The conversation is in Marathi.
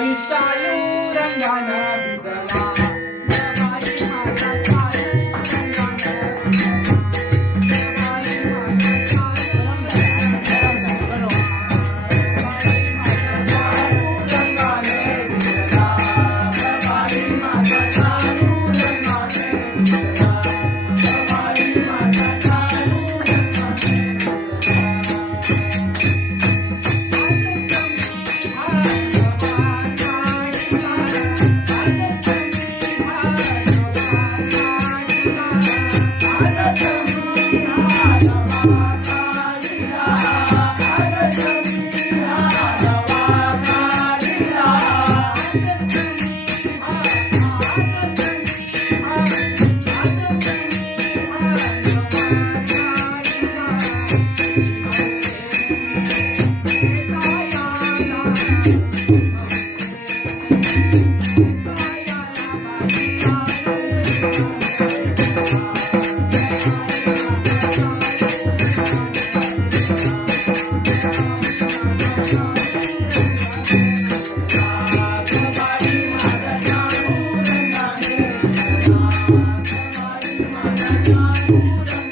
बाई शालू रंगानं भिजला बाई माझा शालू रंगानं बाई माझा शालू रंगानं भिजला बाई माझा शालू रंगानं भिजला बाई माझा शालू Thank you.